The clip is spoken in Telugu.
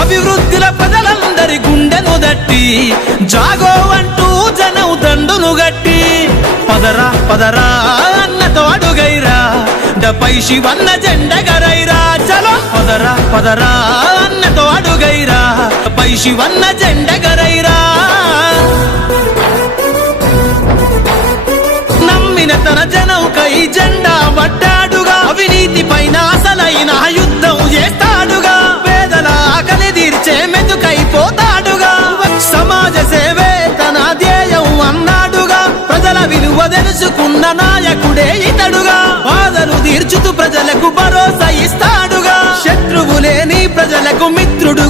అభివృద్ధిల ప్రజలందరి గుండెను దట్టి జాగో అంటూ జనం దండును గట్టి పదరా పదరా అన్నతో అడుగైరా డపై శివన్న జెండగరైరా చలో పదరా పదరా అన్నతో అడుగైరా డపై శివన్న జెండగరైరా నమ్మిన తన జనంకై జెండా పట్టాడుగా అవినీతి పైన అసలైన యుద్ధం చేస్తాడుగా పేదల ఆకలి తీర్చే మెతుకైపోతాడుగా సమాజ సేవే తన ధ్యేయం అన్నాడుగా ప్రజల విలువ తెలుసుకున్న నాయకుడే ఇతడుగా బాధలు తీర్చుతూ ప్రజలకు భరోసా ఇస్తాడుగా శత్రువు లేని ప్రజలకు మిత్రుడు